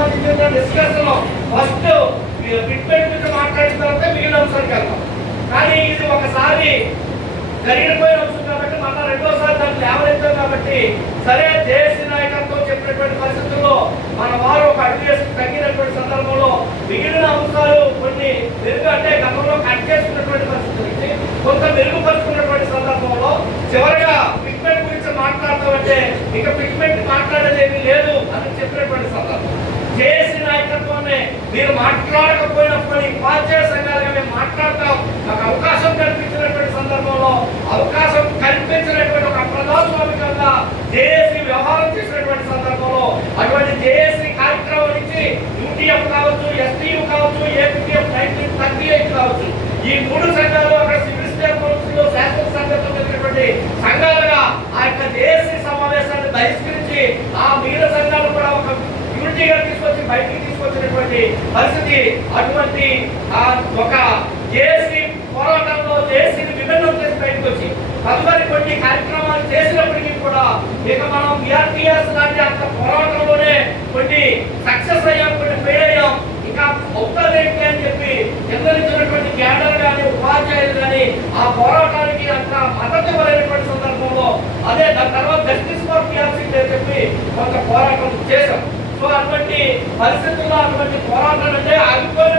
సంబంధించిన discussion first treatment గురించి మాట్లాడిన తర్వాత మిగిలిన అంశానికి వెళ్తాం కానీ ఇది ఒకసారి జరిగిపోయిన అంశం కాబట్టి మళ్ళా రెండోసారి దాన్ని లేవనెత్తాం కాబట్టి సరే దేశ నాయకత్వం చెప్పినటువంటి పరిస్థితుల్లో మన వారు ఒక అడుగు తగ్గినటువంటి సందర్భంలో మిగిలిన అంశాలు కొన్ని మెరుగు అంటే గతంలో కట్ చేసుకున్నటువంటి పరిస్థితులు నుంచి కొంత మెరుగుపరుచుకున్నటువంటి సందర్భంలో చివరిగా పిక్మెంట్ గురించి మాట్లాడతామంటే ఇక పిక్మెంట్ మాట్లాడేది ఏమీ లేదు అని చెప్పినటువంటి సందర్భం. జేసీ నాయకత్వాన్ని మీరు మాట్లాడకపోయినప్పుడు ఉపాధ్యాయ సంఘాలుగా మేము మాట్లాడతాం. మాకు అవకాశం కల్పించినటువంటి సందర్భంలో అవకాశం కల్పించినటువంటి ఒక ప్రజాస్వామికంగా జేఏసీ వ్యవహారం చేసినటువంటి సందర్భంలో అటువంటి జేఏసీ కార్యక్రమం నుంచి యూటీఎఫ్ కావచ్చు ఎస్టీయూ కావచ్చు ఏపీఎఫ్ నైన్టీన్ థర్టీ ఎయిట్ కావచ్చు ఈ మూడు సంఘాలు అక్కడ సివిల్ స్టేట్ కౌన్సిల్ శాసన సంఘంతో జరిగినటువంటి సంఘాలుగా ఆ యొక్క జేఏసీ సమావేశాన్ని బహిష్కరించి ఆ మీద యూనిటీగా తీసుకొచ్చి బయటికి తీసుకొచ్చినటువంటి పరిస్థితి అటువంటి ఒక జేఏసీ పోరాటంలో జేఏసీని విభిన్నం చేసి బయటకు వచ్చి తదుపరి కొన్ని కార్యక్రమాలు చేసినప్పటికీ కూడా ఇక మనం బిఆర్టీఎస్ లాంటి అంత పోరాటంలోనే కొన్ని సక్సెస్ అయ్యాం కొన్ని ఫెయిల్ అయ్యాం. ఇంకా అవుతుంది ఏంటి అని చెప్పి కిందనిచ్చినటువంటి క్యాడర్ కానీ ఉపాధ్యాయులు కానీ ఆ పోరాటానికి అంత మద్దతు ఇవ్వలేనటువంటి సందర్భంలో అదే దాని తర్వాత జస్టిస్ ఫర్ పిఆర్సీ చెప్పి కొంత పోరాటం చేశాం. సో అటువంటి పరిస్థితుల్లో అటువంటి పోరాటాలు అంటే ఆగిపోయినటువంటి